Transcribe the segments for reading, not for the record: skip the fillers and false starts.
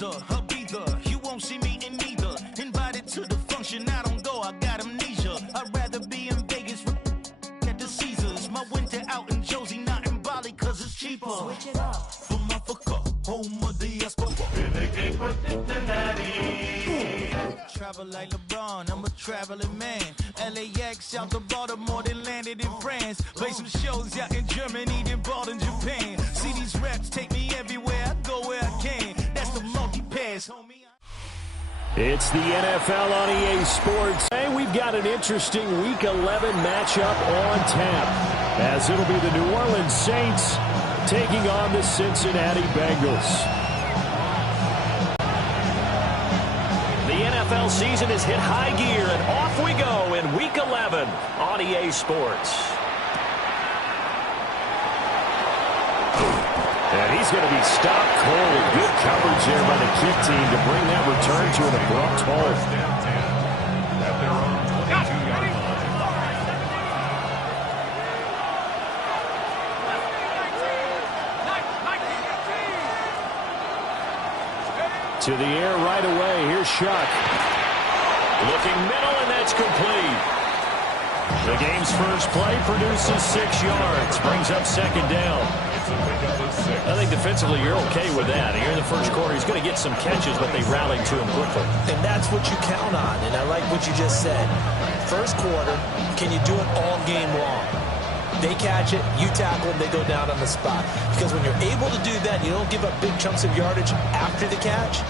Caesar, her be the. You won't see me in neither. Invited to the function, I don't go, I got amnesia. I'd rather be in Vegas at the Caesars. My winter out in Josie, not in Bali, cause it's cheaper. Switch it up. From Africa, home of the diaspora. Travel like LeBron, I'm a traveling man. LAX out to Baltimore, then landed in France. Play some shows out in Germany, then bought in Japan. See these reps take me everywhere, I go where I can. That's the multi-pass, homie. It's the NFL on EA Sports. Hey, we've got an interesting Week 11 matchup on tap, as it'll be the New Orleans Saints taking on the Cincinnati Bengals. The NFL season has hit high gear, and off we go in Week 11 on EA Sports. And he's going to be stopped cold. Good coverage there by the kick team to bring that return to an abrupt halt. To the air right away. Here's Shuck. Looking middle, and that's complete. The game's first play produces 6 yards. Brings up second down. I think defensively you're okay with that. Here in the first quarter, he's going to get some catches, but they rallied to him quickly. And that's what you count on, and I like what you just said. First quarter, can you do it all game long? They catch it, you tackle them, they go down on the spot. Because when you're able to do that, you don't give up big chunks of yardage after the catch.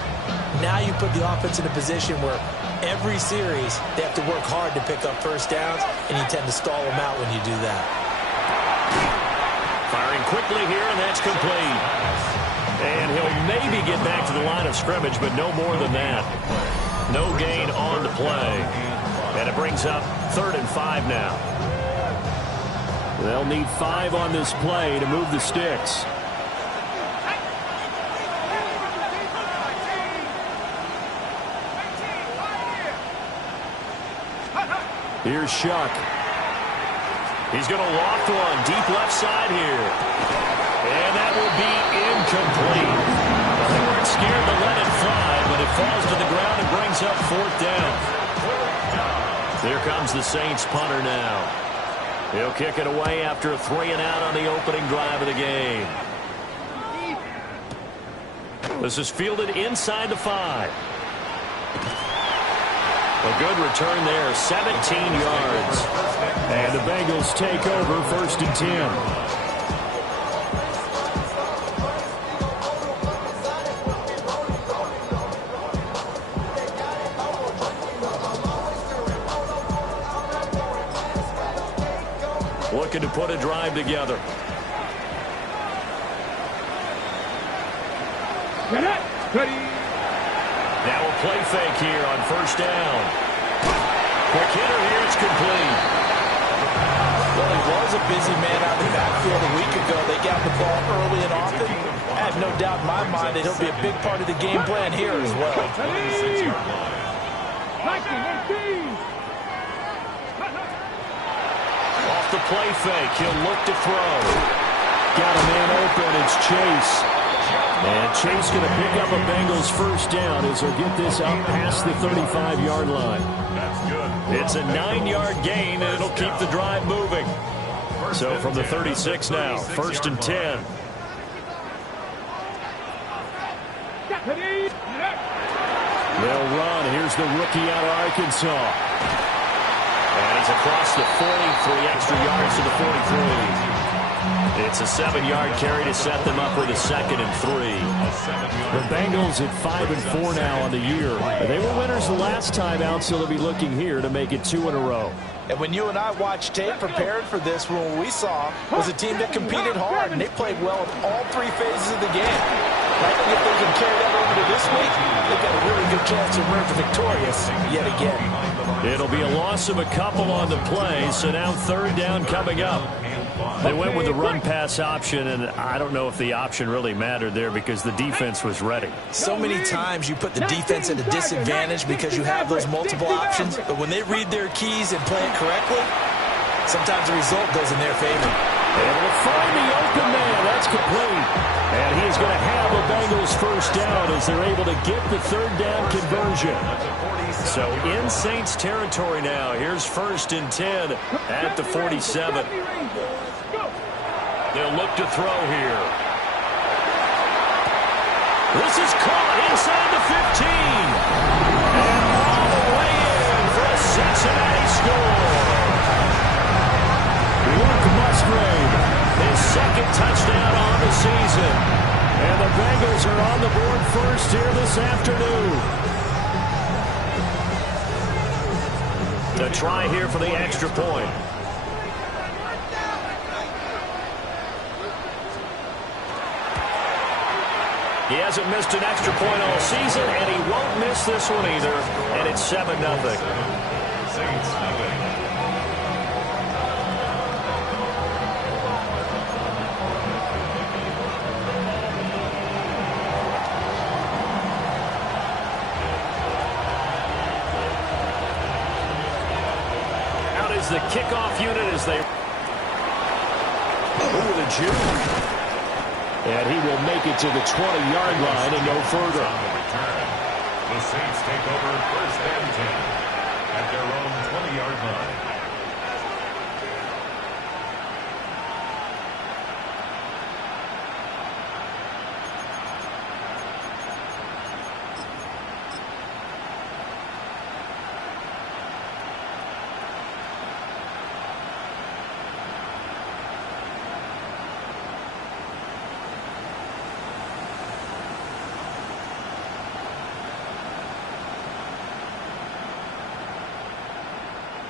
Now you put the offense in a position where every series they have to work hard to pick up first downs, and you tend to stall them out when you do that. Firing quickly here, and that's complete. And he'll maybe get back to the line of scrimmage, but no more than that. No gain on the play. And it brings up 3rd and 5 now. They'll need 5 on this play to move the sticks. Here's Shuck. He's going to loft one deep left side here. And that will be incomplete. Well, they weren't scared to let it fly, but it falls to the ground and brings up 4th down. There comes the Saints punter now. He'll kick it away after a 3-and-out on the opening drive of the game. This is fielded inside the 5. A good return there, 17 yards. And the Bengals take over 1st and 10. Looking to put a drive together. Now a play fake here on 1st down. Quick hitter here, it's complete. Well, he was a busy man out in the backfield a week ago. They got the ball early and often. I have no doubt in my mind that he'll be a big part of the game plan here as well. Off the play fake, he'll look to throw. Got a man open, it's Chase. And Chase going to pick up a Bengals 1st down as he'll get this out past the 35-yard line. It's a 9-yard gain, and it'll keep the drive moving. So from the 36 now, 1st and 10. They'll run. Here's the rookie out of Arkansas. And he's across the 40, 3 extra yards to the 43. It's a 7-yard carry to set them up with a 2nd and 3. The Bengals at 5-4 now on the year. They were winners the last time out, so they'll be looking here to make it 2 in a row. And when you and I watched tape prepared for this, what we saw was a team that competed hard, and they played well in all 3 phases of the game. I think if they can carry that over to this week, they've got a really good chance to emerge victorious yet again. It'll be a loss of a couple on the play, so now 3rd down coming up. They went with the run-pass option, and I don't know if the option really mattered there because the defense was ready. So many times you put the defense at a disadvantage because you have those multiple options, but when they read their keys and play it correctly, sometimes the result goes in their favor. Able to find the open man. That's complete. And he's going to have a Bengals first down as they're able to get the third down conversion. So in Saints territory now. Here's 1st and 10 at the 47. They'll look to throw here. This is caught inside the 15. And all the way in for a Cincinnati score. Luke Musgrave, his 2nd touchdown on the season. And the Bengals are on the board first here this afternoon. The try here for the extra point. He hasn't missed an extra point all season, and he won't miss this one either. And it's 7-0. Saints nothing. Out is the kickoff unit as they... Over the juke. And he will make it to the 20-yard line and no further. On the return, the Saints take over 1st and 10 at their own 20-yard line.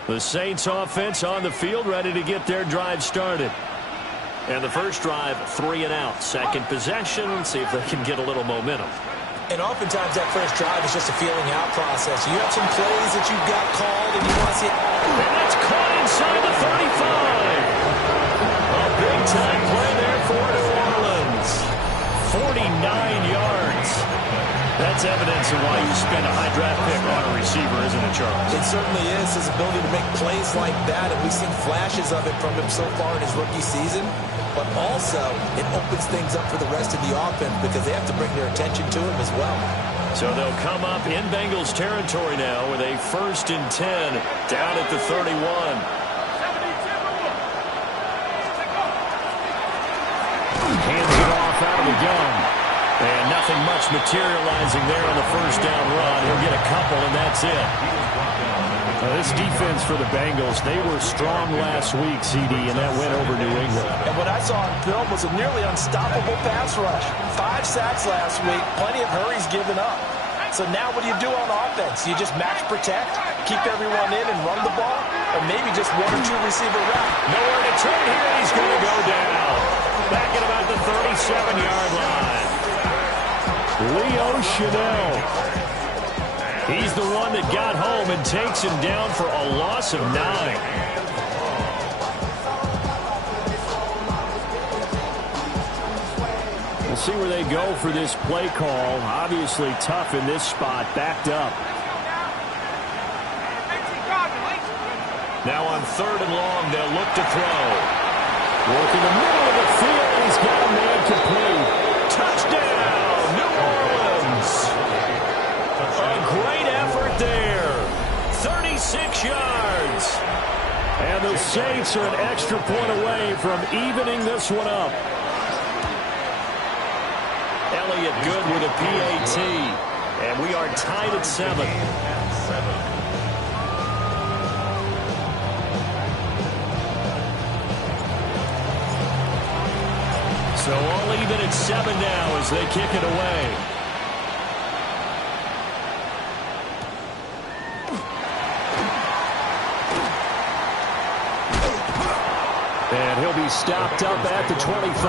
The Saints offense on the field, ready to get their drive started. And the first drive, 3 and out. Second possession, see if they can get a little momentum. And oftentimes that first drive is just a feeling out process. You have some plays that you've got called and you want to see it. And that's caught inside the 35. A big-time play there for New Orleans. 49 yards. That's evidence of why you spend a high draft pick on a receiver, isn't it, Charles? It certainly is, his ability to make plays like that, and we've seen flashes of it from him so far in his rookie season. But also, it opens things up for the rest of the offense because they have to bring their attention to him as well. So they'll come up in Bengals territory now with a 1st and 10 down at the 31. Hands it off out of the gun. And nothing much materializing there on the first down run. He'll get a couple, and that's it. This defense for the Bengals, they were strong last week, CD, and that went over New England. And what I saw on film was a nearly unstoppable pass rush. 5 sacks last week, plenty of hurries given up. So now what do you do on offense? You just match protect, keep everyone in and run the ball, or maybe just 1 or 2 receiver route. Nowhere to turn here, and he's going to go down. Back at about the 37-yard line. Leo Chanel. He's the one that got home and takes him down for a loss of 9. We'll see where they go for this play call. Obviously tough in this spot, backed up. Now on 3rd and long, they'll look to throw. Working the middle of the field, he's got a man complete. Touchdown! A great effort there. 36 yards. And the Saints are an extra point away from evening this one up. Elliott good with a PAT. And we are tied at 7. So all even at 7 now as they kick it away. And he'll be stopped up at the 25.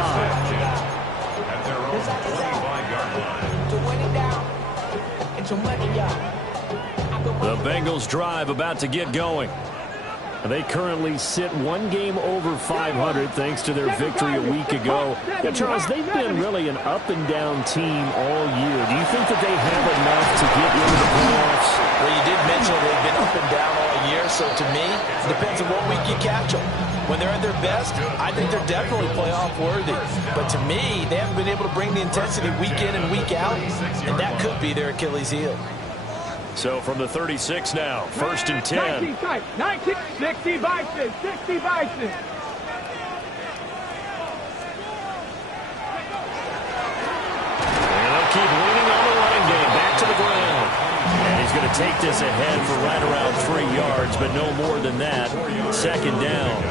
At their own 25-yard line. The Bengals drive about to get going. They currently sit 1 game over 500 thanks to their victory a week ago. Yeah, Charles, they've been really an up-and-down team all year. Do you think that they have enough to get into the playoffs? Well, you did mention they've been up and down all year, So to me, it depends on what week you catch them. When they're at their best, I think they're definitely playoff worthy. But to me, they haven't been able to bring the intensity week in and week out, and that could be their Achilles heel. So from the 36 now, 1st and 10. 19, 60 Bison, 60 Bison. And they'll keep leaning on the running game, back to the ground. And he's going to take this ahead for right around 3 yards, but no more than that. 2nd down.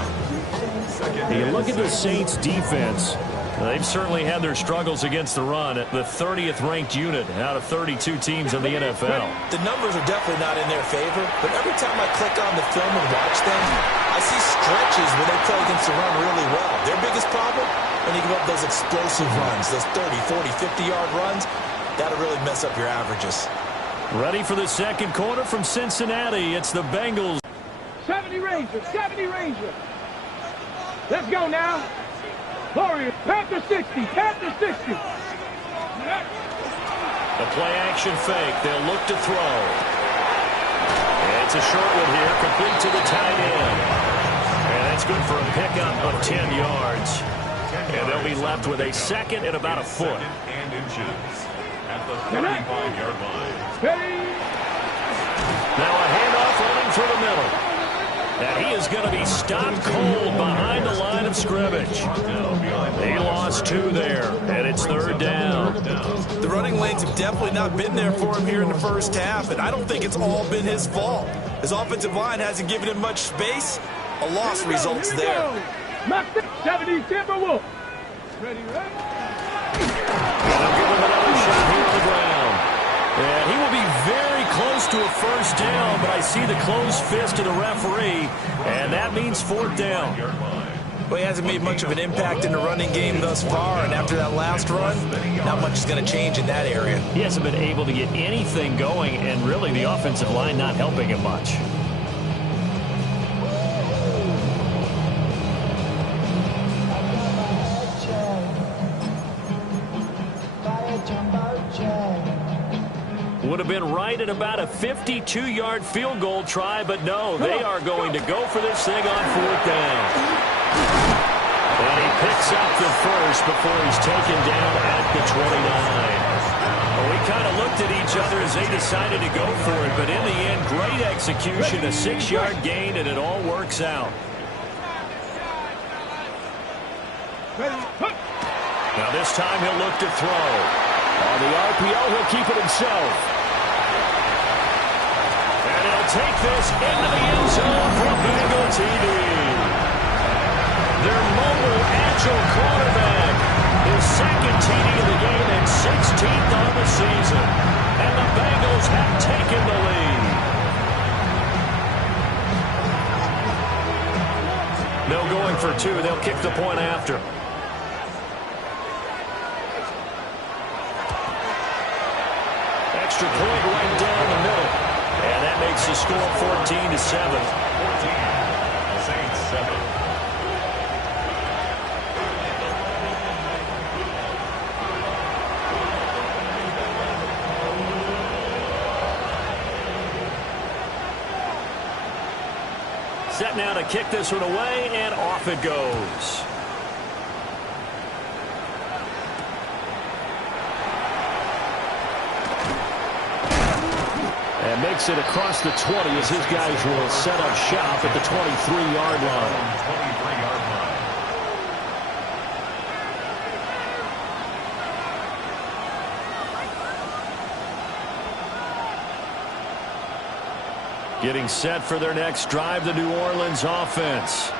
You look at the Saints defense. They've certainly had their struggles against the run at the 30th ranked unit out of 32 teams in the NFL. The numbers are definitely not in their favor, but every time I click on the film and watch them, I see stretches where they play against the run really well. Their biggest problem, when you give up those explosive runs, those 30, 40, 50-yard runs, that'll really mess up your averages. Ready for the 2nd quarter from Cincinnati. It's the Bengals. 70 Ranger, 70 Ranger. Let's go now. Warriors, Panther 60, Panther 60. The play action fake. They'll look to throw. It's a short one here, complete to the tight end. And that's good for a pickup of 10 yards. And they'll be left with a 2nd and about a foot. And inches at the 35-yard line. Now a handoff running through the middle. And he is going to be stopped cold behind the line of scrimmage. He lost 2 there, and it's 3rd down. The running lanes have definitely not been there for him here in the first half, and I don't think it's all been his fault. His offensive line hasn't given him much space. A loss results there. 70 Timberwolves. Ready, And they'll give him another shot here on the ground. And he will be very close to a 1st down, but I see the closed fist of the referee, and that means 4th down. Well, he hasn't made much of an impact in the running game thus far, and after that last run, not much is going to change in that area. He hasn't been able to get anything going, and really the offensive line not helping him much. Would have been right at about a 52-yard field goal try, but no, they are going to go for this thing on 4th down. And he picks up the first before he's taken down at the 29. Well, we kind of looked at each other as they decided to go for it, but in the end, great execution, a 6-yard gain, and it all works out. Now this time he'll look to throw. On the RPO, he'll keep it himself. And he'll take this into the end zone for a Bengal TD. Their mobile, agile quarterback. His 2nd TD of the game and 16th on the season. And the Bengals have taken the lead. No going for 2. They'll kick the point after. Extra point right down the middle. And that makes the score 14-7. 14. Saints 7. Set now to kick this one away, and off it goes. And makes it across the 20 as his guys will set up shop at the 23-yard line. 23-yard line. Getting set for their next drive, the New Orleans offense.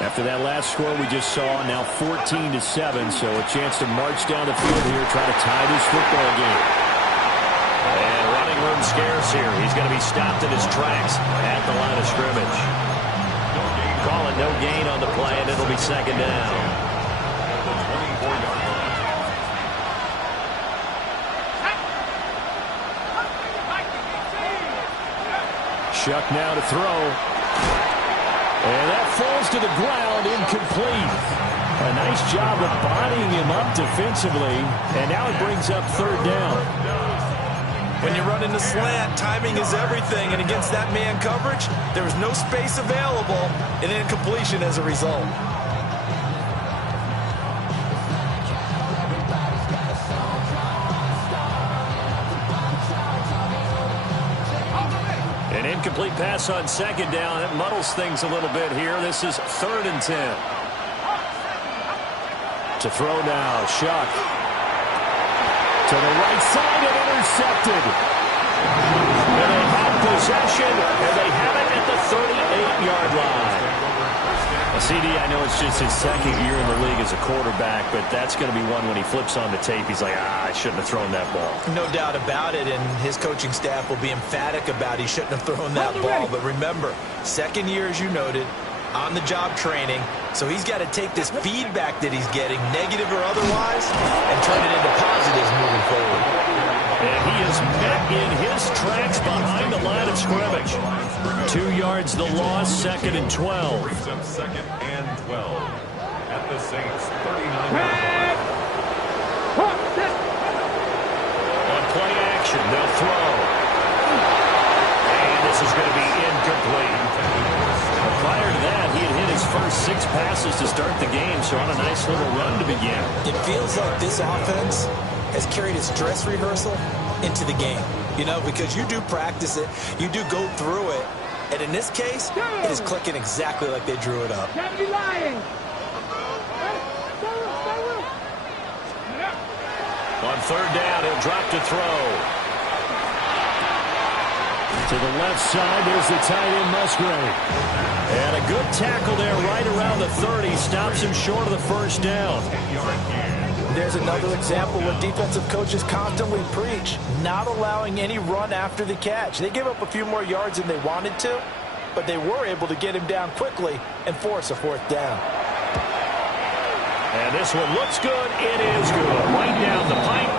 After that last score we just saw, now 14-7, so a chance to march down the field here, try to tie this football game. And running room scarce here. He's going to be stopped in his tracks at the line of scrimmage. Calling no gain on the play, and it'll be 2nd down. The 24-yard line. Shuck now to throw. And that falls to the ground, incomplete. A nice job of bodying him up defensively, and now it brings up 3rd down. When you run into slant, timing is everything, and against that man coverage, there was no space available, and incompletion as a result. An incomplete pass on second down. It muddles things a little bit here. This is 3rd and 10. To throw now, Shuck. To the right side and intercepted. And they have possession, and they have it at the 38-yard line. Now, CD, I know it's just his second year in the league as a quarterback, but that's going to be one when he flips on the tape. He's like, I shouldn't have thrown that ball. No doubt about it, and his coaching staff will be emphatic about he shouldn't have thrown that ball. But remember, second year, as you noted, on-the-job training, so he's got to take this feedback that he's getting, negative or otherwise, and turn it into positives moving forward. And he is met in his tracks behind the line of scrimmage. 2 yards the loss, 2nd and 12. Brings up 2nd and 12 at the Saints 39. On play action, they'll throw. And this is going to be incomplete. Prior to that, he had hit his first 6 passes to start the game, so on a nice little run to begin. It feels like this offense has carried its dress rehearsal into the game, you know, because you do practice it, you do go through it, and in this case, it is clicking exactly like they drew it up. On 3rd down, he'll drop to throw. To the left side, there's the tight end, Musgrave. And a good tackle there right around the 30. Stops him short of the first down. There's another example what defensive coaches constantly preach, not allowing any run after the catch. They gave up a few more yards than they wanted to, but they were able to get him down quickly and force a 4th down. And this one looks good. It is good. Right down the pipe.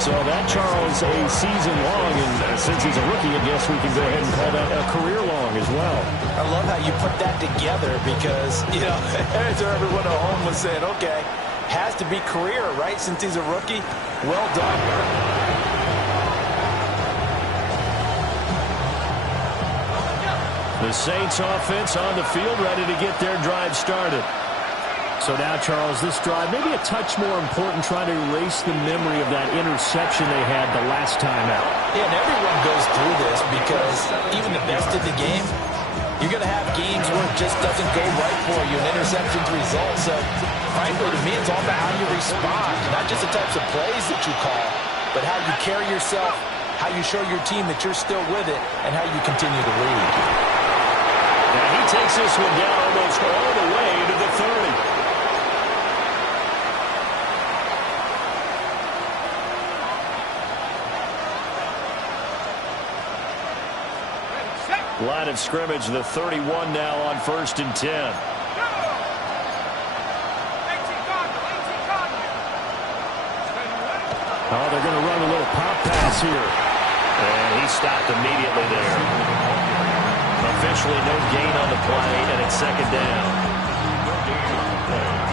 So that, Charles, a season long, and since he's a rookie, I guess we can go ahead and call that a career long as well. I love how you put that together because, you know, everyone at home was saying, okay, has to be career, right, since he's a rookie? Well done. The Saints offense on the field, ready to get their drive started. So now, Charles, this drive maybe a touch more important, trying to erase the memory of that interception they had the last time out. Yeah, and everyone goes through this because even the best of the game, you're going to have games where it just doesn't go right for you, and interceptions result. So, frankly, to me, it's all about how you respond, not just the types of plays that you call, but how you carry yourself, how you show your team that you're still with it, and how you continue to lead. And he takes this one down almost all the way to the 30. Line of scrimmage, the 31 now on 1st and 10. Oh, they're going to run a little pop pass here. And he stopped immediately there. Officially no gain on the play, and it's 2nd down.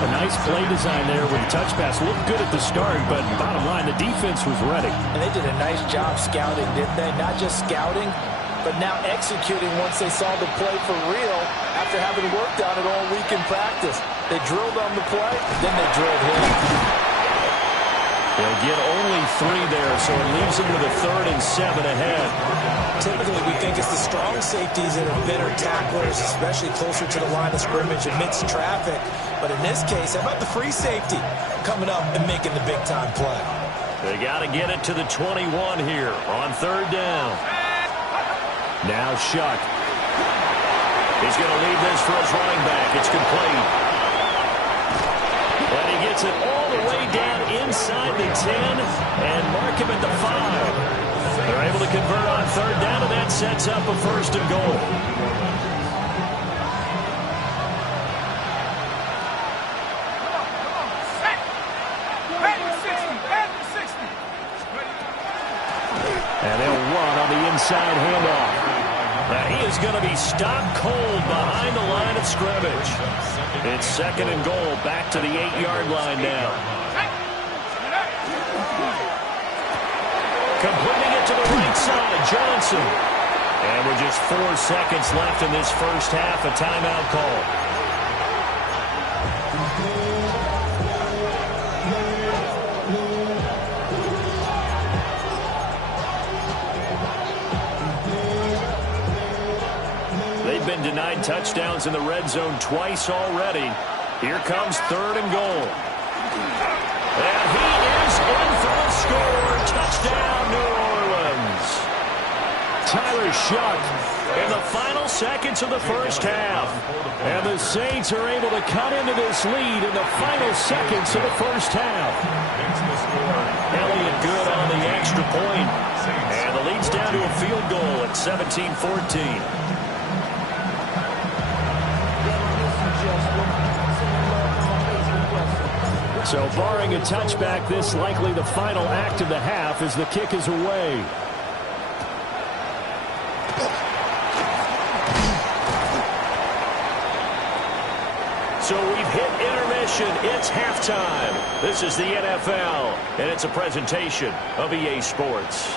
A nice play design there with the touch pass. Looked good at the start, but bottom line, the defense was ready. And they did a nice job scouting, didn't they? Not just scouting, but now executing once they saw the play for real after having worked on it all week in practice. They drilled on the play, then they drilled him. They'll get only 3 there, so it leaves them with a 3rd and 7 ahead. Typically, we think it's the strong safeties that are better tacklers, especially closer to the line of scrimmage amidst traffic. But in this case, how about the free safety coming up and making the big-time play? They got to get it to the 21 here on 3rd down. Now Shuck. He's going to leave this for his running back. It's complete. And he gets it all the way down inside the 10 and mark him at the 5. They're able to convert on 3rd down, and that sets up a 1st and goal. And they'll run on the inside handoff. Now he is going to be stopped cold behind the line of scrimmage. It's 2nd and goal, back to the 8-yard line now. Completing it to the right side, Johnson. And with just 4 seconds left in this first half, a timeout call. They've been denied touchdowns in the red zone twice already. Here comes 3rd and goal. And he is in for the score. Touchdown, New Orleans. Tyler Shough in the final seconds of the first half. And the Saints are able to cut into this lead in the final seconds of the first half. Elliott good on the extra point. And the lead's down to a field goal at 17-14. So barring a touchback, this likely the final act of the half as the kick is away. So we've hit intermission. It's halftime. This is the NFL, and it's a presentation of EA Sports.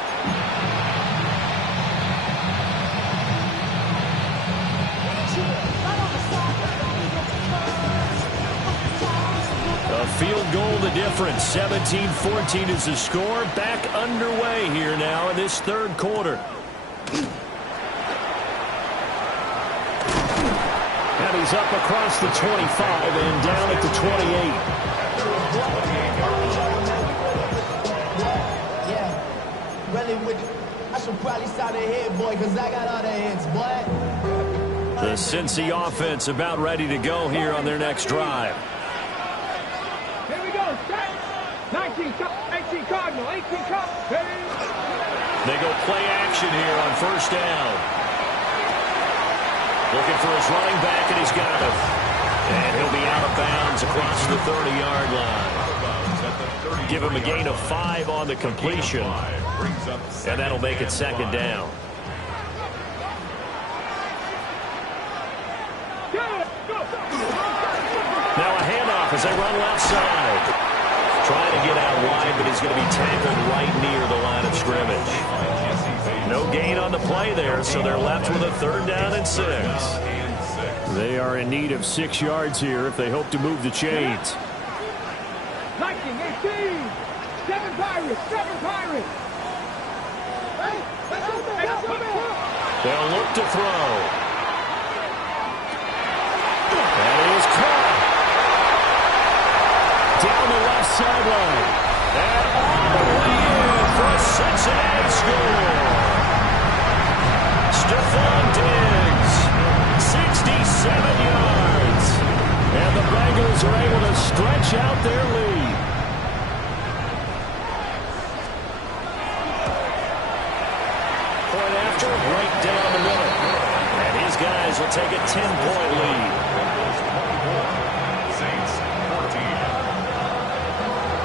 A field goal the difference. 17-14 is the score. Back underway here now in this third quarter. And he's up across the 25 and down at the 28. Yeah, really with you. I should probably start a hit, boy, because I got all the hits, boy. The Cincy offense about ready to go here on their next drive. 19 Cardinal, 18 Cardinal. They go play action here on first down. Looking for his running back, and he's got him. And he'll be out of bounds across the 30-yard line. Give him a gain of 5 on the completion. And that'll make it second down. Now a handoff as they run left side. Trying to get out wide, but he's going to be tackled right near the line of scrimmage. No gain on the play there, so they're left with a 3rd down and 6. They are in need of 6 yards here if they hope to move the chains. 19, 18, 7 Pirates, 7 Pirates. They'll look to throw. That is caught. Down the left sideline. And all the way in for a Cincinnati score. Stephon Diggs, 67 yards. And the Bengals are able to stretch out their lead. Point after, right down the middle. And his guys will take a 10-point lead.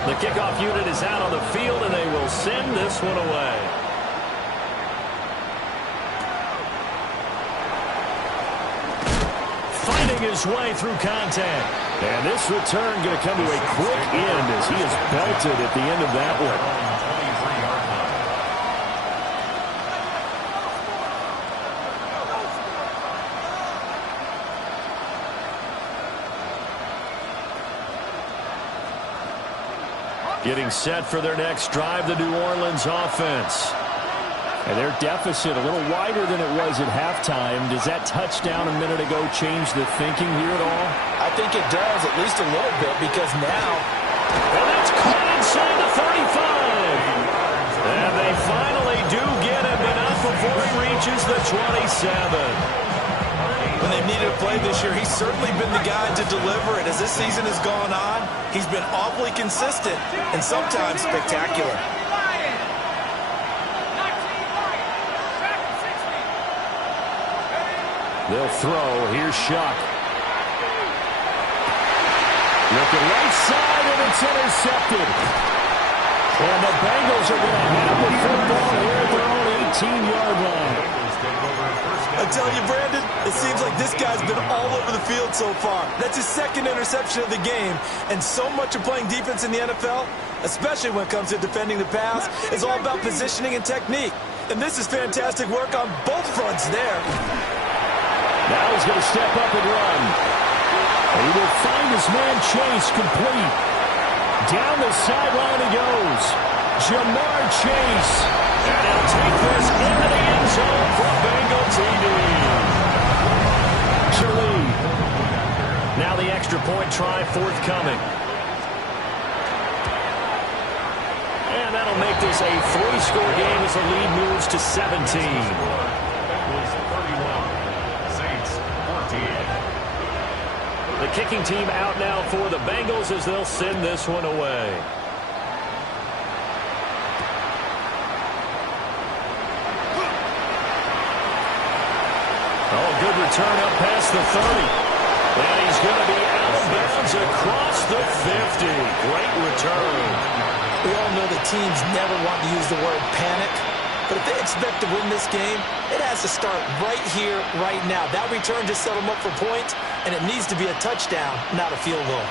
The kickoff unit is out on the field, and they will send this one away. Fighting his way through contact. And this return going to come to a quick end as he is belted at the end of that one. Getting set for their next drive, the New Orleans offense. And their deficit a little wider than it was at halftime. Does that touchdown a minute ago change the thinking here at all? I think it does, at least a little bit, because now... And that's caught inside the 35. And they finally do get him, but not before he reaches the 27. When they've needed a play this year, he's certainly been the guy to deliver it. As this season has gone on, he's been awfully consistent and sometimes spectacular. They'll throw. Here's Shough. Looking right side, and it's intercepted. And the Bengals are going to have the football here at their own 18-yard line. I tell you, Brandon, it seems like this guy's been all over the field so far. That's his second interception of the game, and so much of playing defense in the NFL, especially when it comes to defending the pass, is all about positioning and technique. And this is fantastic work on both fronts there. Now he's going to step up and run. He will find his man Chase complete. Down the sideline he goes. Jamar Chase. And he'll take this into the end zone for Bengal TD. Shalee. Now the extra point try forthcoming. And that'll make this a 3-score game as the lead moves to 17. Bengals 31, Saints 14. The kicking team out now for the Bengals as they'll send this one away. Oh, good return up past the 30. And he's going to be out of bounds across the 50. Great return. We all know that teams never want to use the word panic, but if they expect to win this game, it has to start right here, right now. That return just set them up for points, and it needs to be a touchdown, not a field goal.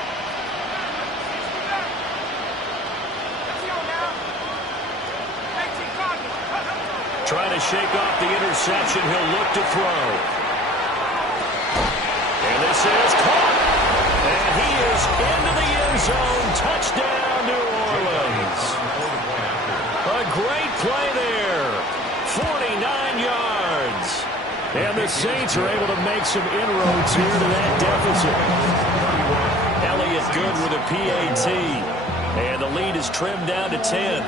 Trying to shake off the interception. He'll look to throw. And this is caught. And he is into the end zone. Touchdown, New Orleans. A great play there. 49 yards. And the Saints are able to make some inroads here to that deficit. Elliott good with a PAT. And the lead is trimmed down to 10.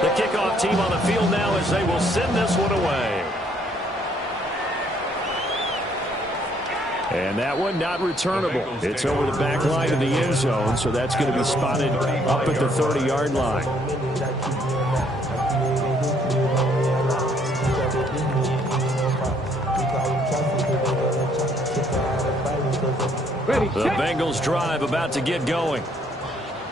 The kickoff team on the field now as they will send this one away. And that one not returnable. It's over the back line of the end zone, so that's going to be spotted up at the 30-yard line. The Bengals drive about to get going.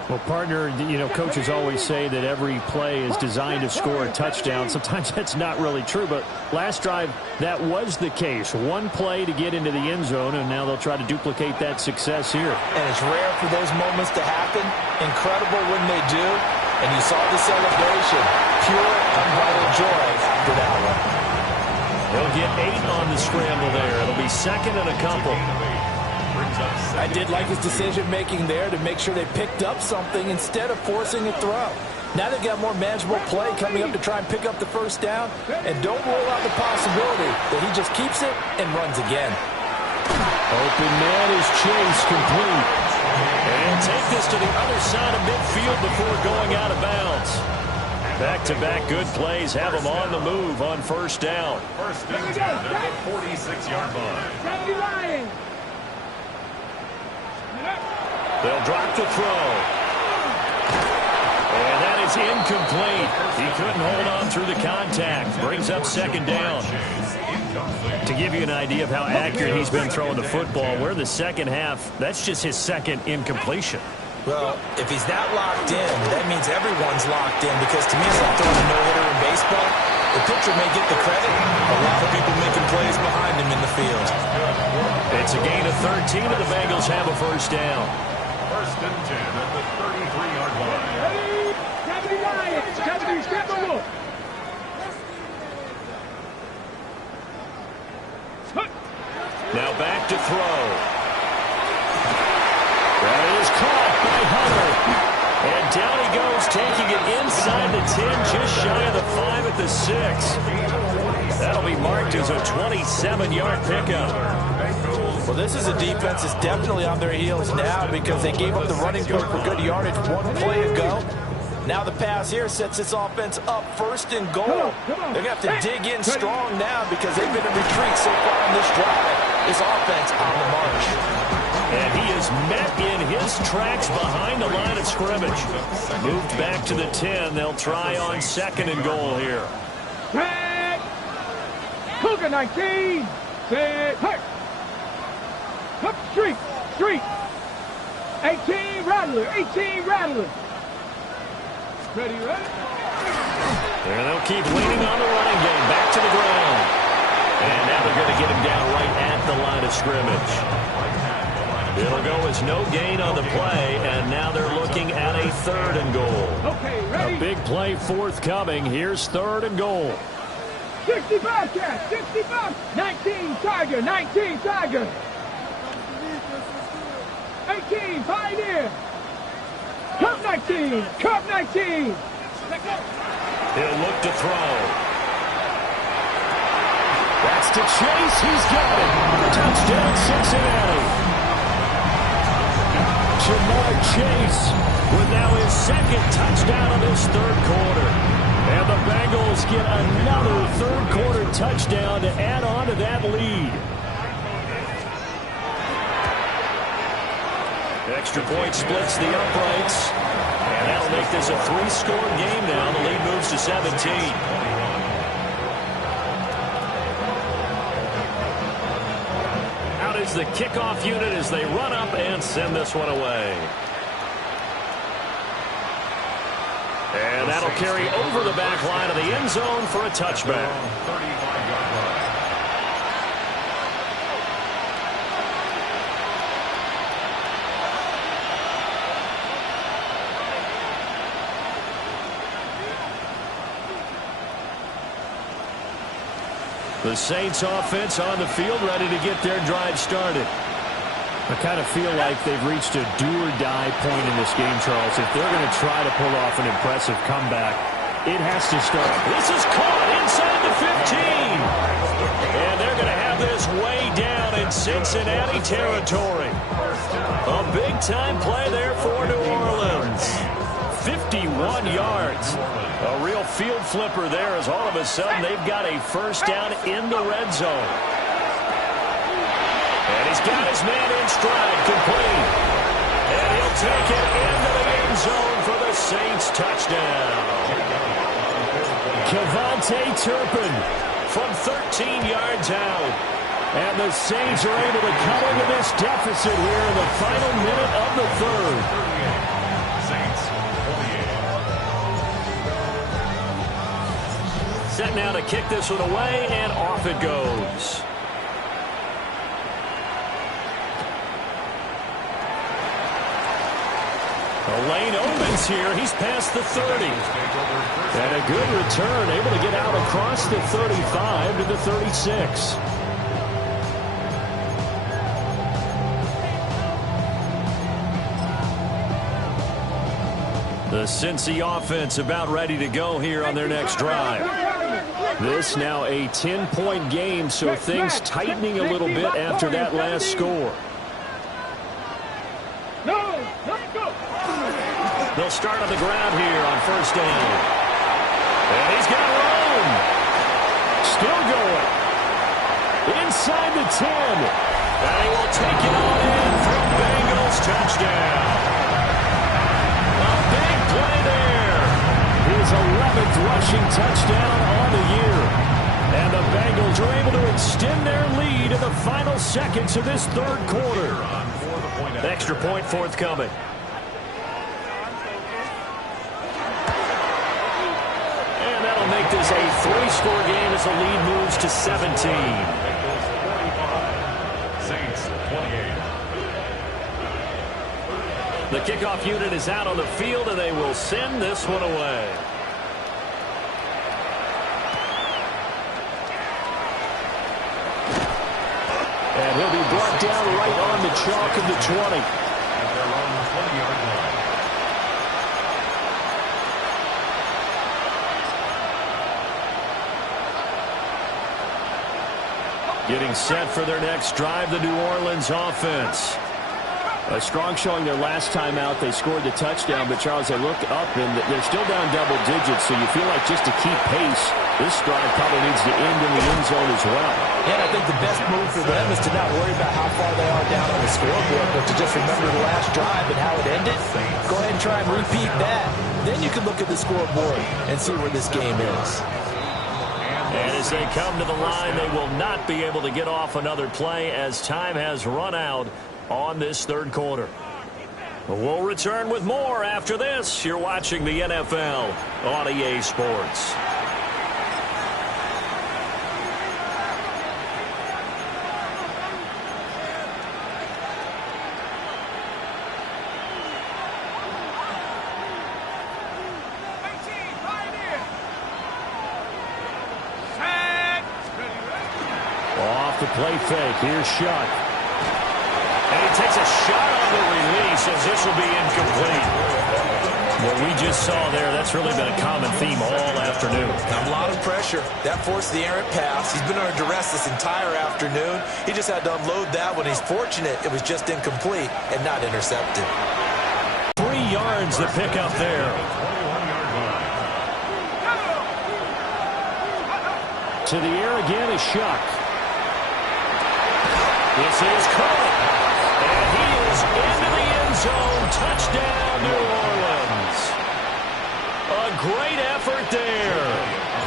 Well, partner, you know, coaches always say that every play is designed to score a touchdown. Sometimes that's not really true, but last drive, that was the case. One play to get into the end zone, and now they'll try to duplicate that success here. And it's rare for those moments to happen. Incredible when they do. And you saw the celebration. Pure, unbridled joy after that one. He'll get 8 on the scramble there. It'll be second and a couple. I did like his decision-making there to make sure they picked up something instead of forcing a throw. Now they've got more manageable play coming up to try and pick up the first down. And don't rule out the possibility that he just keeps it and runs again. Open man is Chase, complete. And take this to the other side of midfield before going out of bounds. Back-to-back good plays have them on the move on first down. First and 10 at the 46-yard line. They'll drop the throw. And that is incomplete. He couldn't hold on through the contact. Brings up second down. To give you an idea of how accurate he's been throwing the football, we're the second half. That's just his second incompletion. Well, if he's that locked in, that means everyone's locked in, because to me it's like throwing a no-hitter in baseball. The pitcher may get the credit. A lot of people making plays behind him in the field. It's a gain of 13, and the Bengals have a first down. First and 10 at the 33-yard line. Now back to throw. That is caught by Hunter. And down he goes, taking it inside the 10, just shy of the 5 at the 6. That'll be marked as a 27-yard pickup. Well, this is a defense that's definitely on their heels now, because they gave up the running play for good yardage one play ago. Now the pass here sets this offense up first and goal. They're going to have to dig in strong now, because they've been in retreat so far on this drive. This offense on the march. And he is met in his tracks behind the line of scrimmage. Moved back to the 10. They'll try on second and goal here. Tag! Cougar 19! Set! Hurt! Up street! Street! 18 Rattler! 18 Rattler! Ready, ready? And they'll keep leaning on the running game. Back to the ground. And now they're going to get him down right at the line of scrimmage. It'll go as no gain on the play, and now they're looking at a 3rd and goal. Okay, ready? A big play forthcoming. Here's 3rd and goal. 65 catch, 65. 19 Tiger, 19 Tiger. 18 Pioneer. Cup 19, Cup 19. He'll look to throw. That's to Chase. He's got it. Touchdown, Cincinnati. Jamar Chase with now his 2nd touchdown of this 3rd quarter. And the Bengals get another 3rd quarter touchdown to add on to that lead. Extra point splits the uprights. And that'll make this a 3-score game now. The lead moves to 17. Out is the kickoff unit as they run up and send this one away. And that'll carry over the back line of the end zone for a touchback. 35-yard line. The Saints offense on the field, ready to get their drive started. I kind of feel like they've reached a do-or-die point in this game, Charles. If they're going to try to pull off an impressive comeback, it has to start. This is caught inside the 15. And they're going to have this way down in Cincinnati territory. A big-time play there for New Orleans. 51 yards. A real field flipper there as all of a sudden they've got a 1st down in the red zone. And he's got his man in stride, complete. And he'll take it into the end zone for the Saints touchdown. Kevontae Turpin from 13 yards out. And the Saints are able to cut into this deficit here in the final minute of the 3rd. Saints, 48. Set now to kick this one away, and off it goes. The lane opens here. He's past the 30. And a good return, able to get out across the 35 to the 36. The Cincy offense about ready to go here on their next drive. This now a 10-point game, so things tightening a little bit after that last score. They'll start on the ground here on 1st down. And he's got room. Still going. Inside the 10. And he will take it on in for a Bengals touchdown. A big play there. His 11th rushing touchdown on the year. And the Bengals are able to extend their lead in the final seconds of this 3rd quarter. Extra point forthcoming. Make this a 3-score game as the lead moves to 17. Saints, 28. The kickoff unit is out on the field, and they will send this one away. And he'll be brought down right on the chalk of the 20. At their own 20-yard line. Getting set for their next drive, the New Orleans offense. A strong showing their last time out. They scored the touchdown, but, Charles, they look up, and they're still down double digits, so you feel like just to keep pace, this drive probably needs to end in the end zone as well. And I think the best move for them is to not worry about how far they are down on the scoreboard, but to just remember the last drive and how it ended. Go ahead and try and repeat that. Then you can look at the scoreboard and see where this game is. And as they come to the line, they will not be able to get off another play as time has run out on this 3rd quarter. We'll return with more after this. You're watching the NFL on EA Sports. Off the play fake. Here's Shuck. And he takes a shot on the release as this will be incomplete. What we just saw there, that's really been a common theme all afternoon. A lot of pressure. That forced the errant pass. He's been under duress this entire afternoon. He just had to unload that one. He's fortunate it was just incomplete and not intercepted. 3 yards to pick up there. To the air again is Shuck. This is Cook. And he is into the end zone. Touchdown, New Orleans. A great effort there.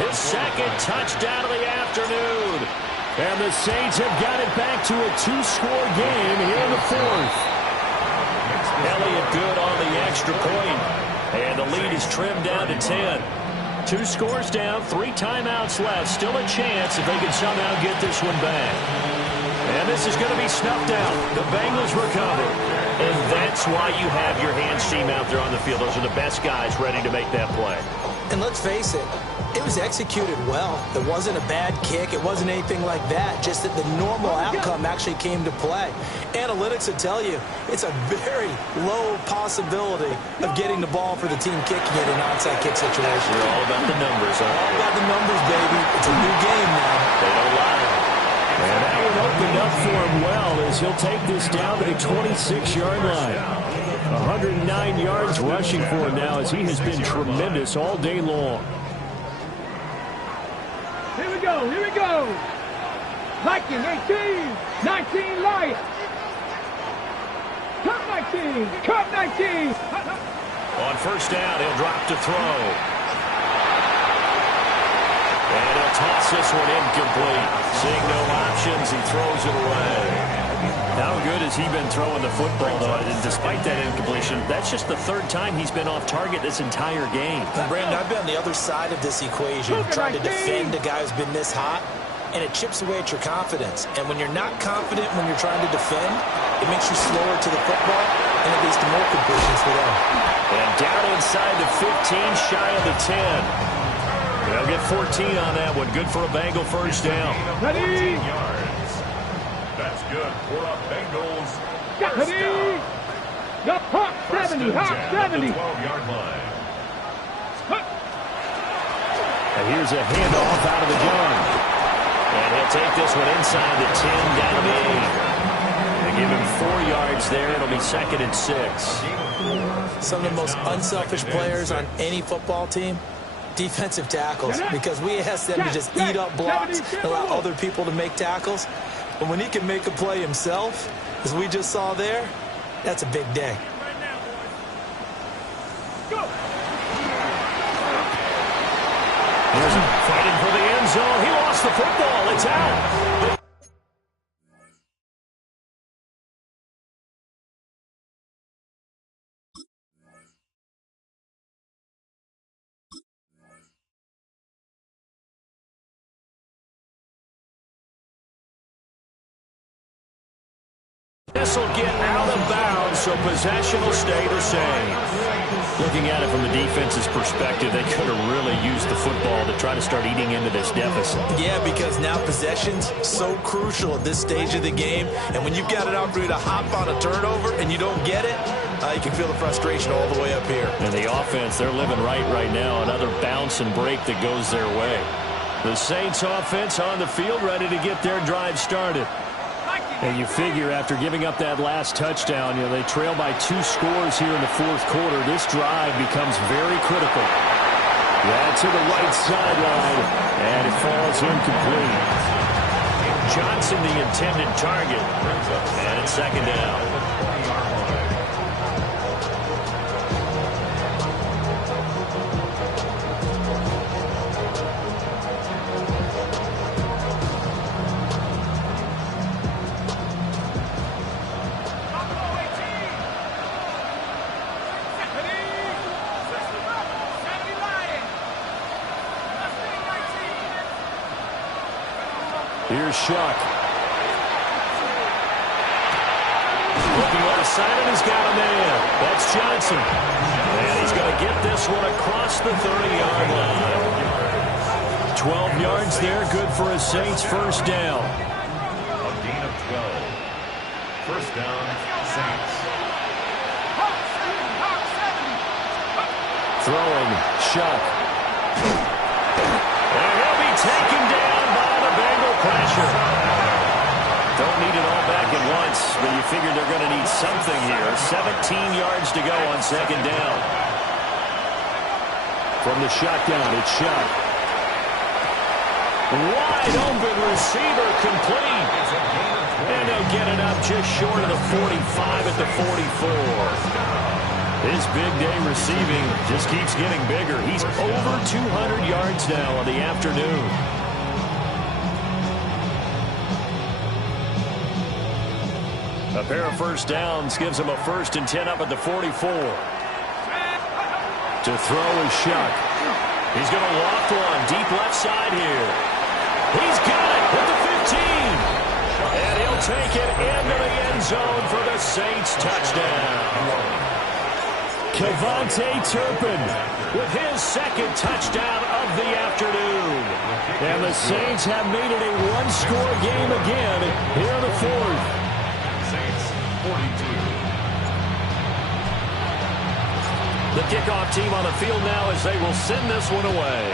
His second touchdown of the afternoon. And the Saints have got it back to a 2-score game here in the fourth. Elliott good on the extra point. And the lead is trimmed down to 10. 2 scores down, 3 timeouts left. Still a chance if they can somehow get this one back. And this is going to be snuffed out. The Bengals recover. And that's why you have your hands team out there on the field. Those are the best guys ready to make that play. And let's face it, it was executed well. It wasn't a bad kick. It wasn't anything like that. Just that the normal outcome actually came to play. Analytics will tell you it's a very low possibility of getting the ball for the team kicking it in an onside kick situation. You're all about the numbers, huh? All about the numbers, baby. It's a new game now. They don't lie. And that one opened up for him well as he'll take this down to the 26-yard line. 109 yards rushing for him now as he has been tremendous all day long. Here we go, here we go. Viking 18, 19 Lions. Cut 19, cut 19. On first down, he'll drop to throw. And he'll toss this one incomplete. Seeing no options, he throws it away. How good has he been throwing the football, though? And despite that incompletion, that's just the 3rd time he's been off target this entire game. And Brandon, I've been on the other side of this equation, trying to defend a guy who's been this hot, and it chips away at your confidence. And when you're not confident when you're trying to defend, it makes you slower to the football, and it leads to more completions for them. And down inside the 15, shy of the 10. They'll get 14 on that one. Good for a Bengal first down. Ready? That's good for a Bengals Ready? down. The Hawk 70, Hawk 70. 12-yard line. And here's a handoff out of the gun. And he'll take this one inside the 10, down to 8. They give him 4 yards there. It'll be 2nd and 6. Some of the most unselfish players on any football team, defensive tackles, because we ask them to just eat up blocks and allow other people to make tackles. But when he can make a play himself, as we just saw there, that's a big day. Here's him fighting for the end zone. He lost the football. It's out. This will get out of bounds, so possession will stay the same. Looking at it from the defense's perspective, they could have really used the football to try to start eating into this deficit. Yeah, because now possession's so crucial at this stage of the game. And when you've got an opportunity to hop on a turnover and you don't get it, you can feel the frustration all the way up here. And the offense, they're living right now. Another bounce and break that goes their way. The Saints offense on the field ready to get their drive started. And you figure after giving up that last touchdown, they trail by 2 scores here in the 4th quarter. This drive becomes very critical. Yeah, to the right sideline, and it falls incomplete. Johnson, the intended target, and it's 2nd down. Here's Shuck. Looking left side, and he's got a man. That's Johnson. And he's going to get this one across the 30-yard line. 12 yards there, good for a Saints first down. First down, Saints. Throwing, Shuck. And he'll be taken down by the Bengal pressure. Don't need it all back at once, but you figure they're going to need something here. 17 yards to go on second down. From the shotgun, it's Shuck. Wide open receiver complete. And they'll get it up just short of the 45 at the 44. His big day receiving just keeps getting bigger. He's over 200 yards now on the afternoon. A pair of first downs gives him a 1st and 10 up at the 44. To throw is Shuck. He's going to loft one deep left side here. He's got it at the 15. And he'll take it into the end zone for the Saints touchdown. KaVontae Turpin With his second touchdown of the afternoon. And the Saints have made it a one-score game again here in the fourth. Saints 42. The kickoff team on the field now as they will send this one away.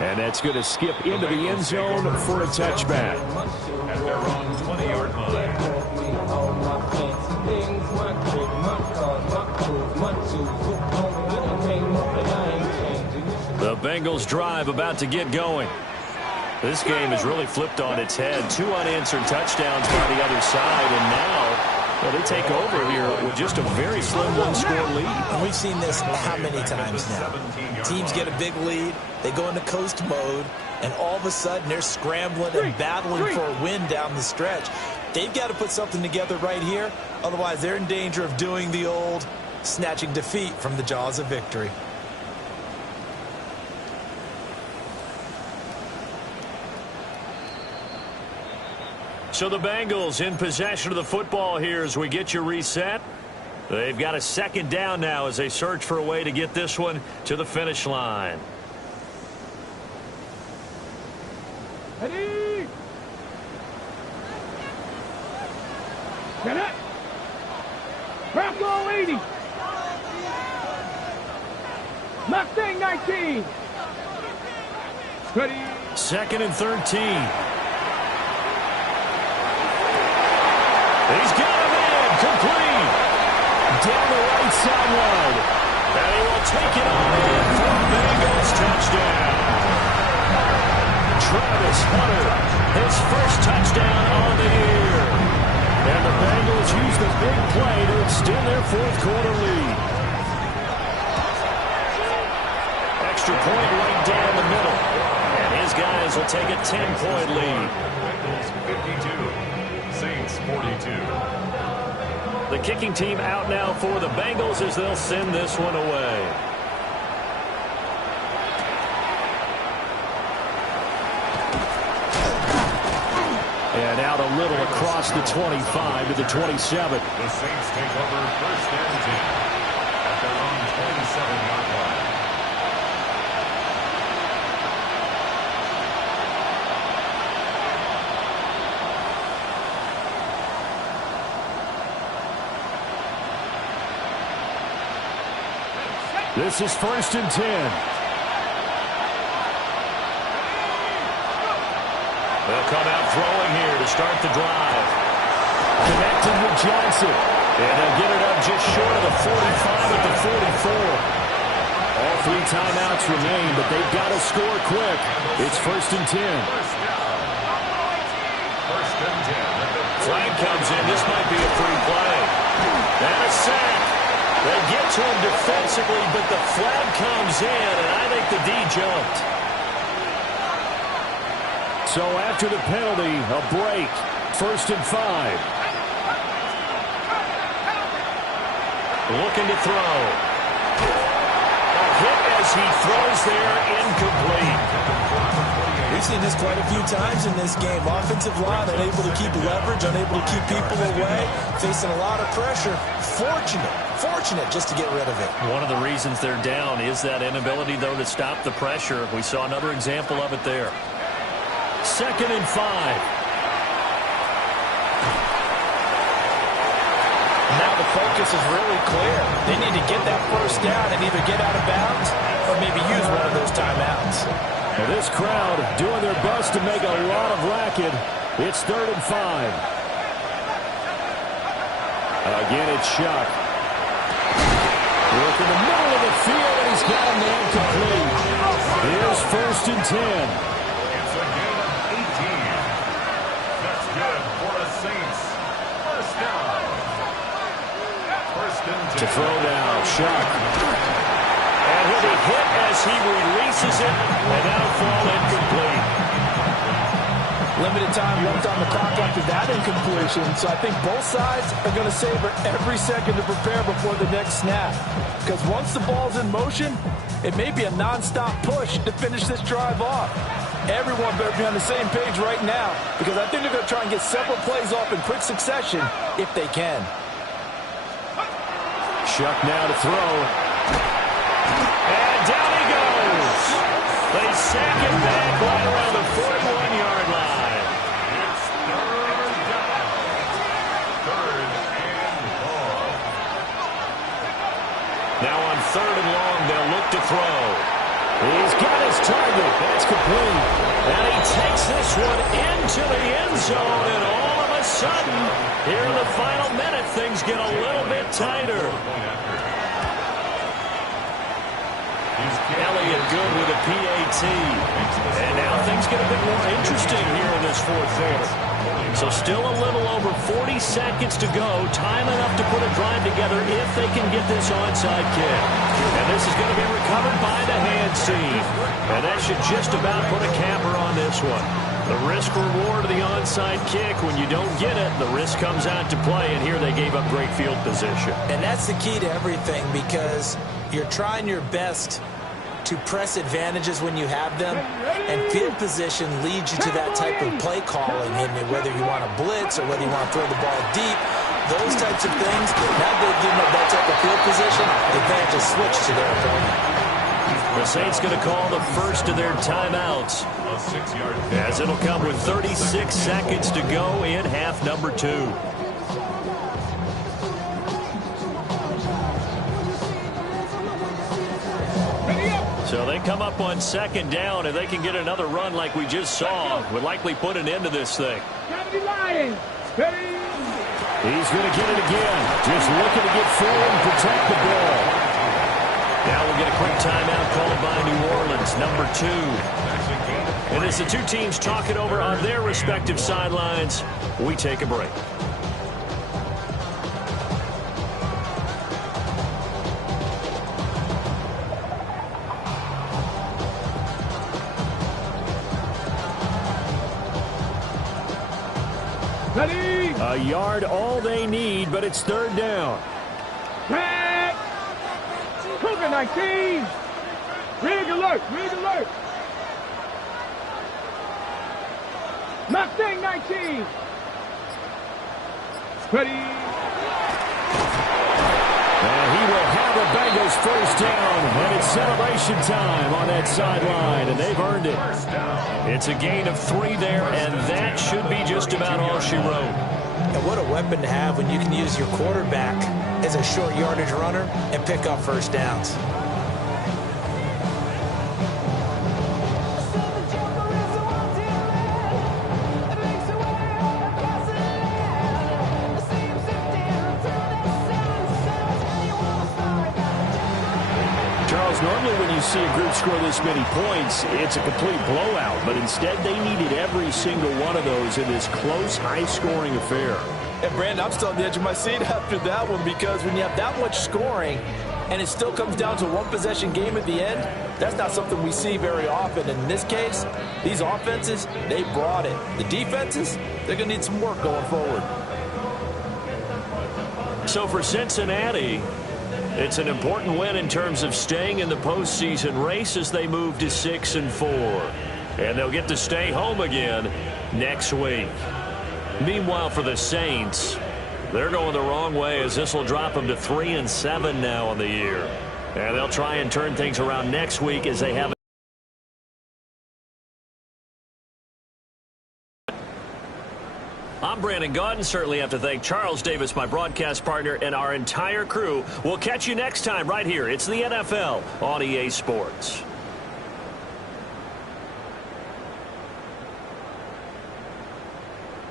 And that's going to skip into the end zone for a touchback. At their own 20-yard line. The Bengals drive about to get going. This game has really flipped on its head. 2 unanswered touchdowns by the other side, and now they take over here with just a very slim one-score lead. And we've seen this how many times now? Teams get a big lead, they go into coast mode, and all of a sudden they're scrambling and battling for a win down the stretch. They've got to put something together right here, otherwise they're in danger of doing the old snatching defeat from the jaws of victory. So the Bengals in possession of the football here as we get you reset. They've got a second down now as they search for a way to get this one to the finish line. Ready? Get it. Bravo 80. Mustang 19. Ready. 2nd and 13. He's got him in, complete. Down the right sideline. And he will take it on in for a Bengals touchdown. Travis Hunter, his first touchdown on the year. And the Bengals use the big play to extend their fourth-quarter lead. Extra point right down the middle. And his guys will take a 10-point lead. Bengals 52. Saints 42. The kicking team out now for the Bengals as they'll send this one away. And out a little across the 25 to the 27. The Saints take over 1st and 10 at their own 27-yard line. This is 1st and 10. They'll come out throwing here to start the drive. Connected with Johnson. And they'll get it up just short of the 45 at the 44. All 3 timeouts remain, but they've got to score quick. It's 1st and 10. First and 10. Flag comes in. This might be a free play. And a sack. They get to him defensively, but the flag comes in, and I think the D jumped. So after the penalty, a break. 1st and 5. Looking to throw. A hit as he throws there, incomplete. We've seen this quite a few times in this game. Offensive line unable to keep leverage, unable to keep people away, facing a lot of pressure. Fortunate just to get rid of it. One of the reasons they're down is that inability, though, to stop the pressure. We saw another example of it there. 2nd and 5. Now the focus is really clear. They need to get that first down and either get out of bounds or maybe use one of those timeouts. Well, this crowd doing their best to make a lot of racket. It's 3rd and 5. Again, it's Shuck. Work in the middle of the field, and he's got a man complete. Here's 1st and 10. It's a gain of 18. That's good for the Saints. First down. To throw now, Shuck. And he'll be hit as he releases it, and that'll fall incomplete. Limited time left on the clock after that incompletion, so I think both sides are going to savor every second to prepare before the next snap. Because once the ball's in motion, it may be a nonstop push to finish this drive off. Everyone better be on the same page right now, because I think they're going to try and get several plays off in quick succession if they can. Shuck now to throw. And down he goes. They sack him back right around the 41-yard line. It's 3rd down. 3rd and long. Now on 3rd and long, they'll look to throw. He's got his target. That's complete. And he takes this one into the end zone, and all of a sudden, here in the final minute, things get a little bit tighter. Elliott good with a PAT. And now things get a bit more interesting here in this 4th quarter. So still a little over 40 seconds to go. Time enough to put a drive together if they can get this onside kick. And this is going to be recovered by the hands team. And that should just about put a capper on this one. The risk-reward of the onside kick, when you don't get it, the risk comes out to play, and here they gave up great field position. And that's the key to everything, because you're trying your best to press advantages when you have them, and field position leads you to that type of play calling, and whether you want to blitz or whether you want to throw the ball deep, those types of things, now they've given up that type of field position, the advantage is switched to their opponent. The Saints going to call the first of their timeouts, as it'll come with 36 seconds to go in half number 2. So they come up on 2nd down, and they can get another run like we just saw. Would likely put an end to this thing. He's going to get it again. Just looking to get forward and protect the ball. Now we'll get a quick timeout called by New Orleans, number 2. And as the two teams talk it over on their respective sidelines, we take a break. Ready? A yard all they need, but it's 3rd down. Back. Cougar 19. Rig alert. Rig alert. Mustang 19. Ready. And he will have the Bengals first down, and it's celebration time on that sideline, and they've earned it. It's a gain of 3 there, and that should be just about all she wrote. And what a weapon to have when you can use your quarterback as a short yardage runner and pick up first downs. Normally when you see a group score this many points, it's a complete blowout. But instead, they needed every single one of those in this close, high-scoring affair. And, Brandon, I'm still on the edge of my seat after that one, because when you have that much scoring and it still comes down to one possession game at the end, that's not something we see very often. And in this case, these offenses, they brought it. The defenses, they're going to need some work going forward. So for Cincinnati, it's an important win in terms of staying in the postseason race as they move to 6-4. And they'll get to stay home again next week. Meanwhile, for the Saints, they're going the wrong way, as this will drop them to 3-7 now on the year. And they'll try and turn things around next week as they have I'm Brandon Gaudin. Certainly have to thank Charles Davis, my broadcast partner, and our entire crew. We'll catch you next time right here. It's the NFL on EA Sports.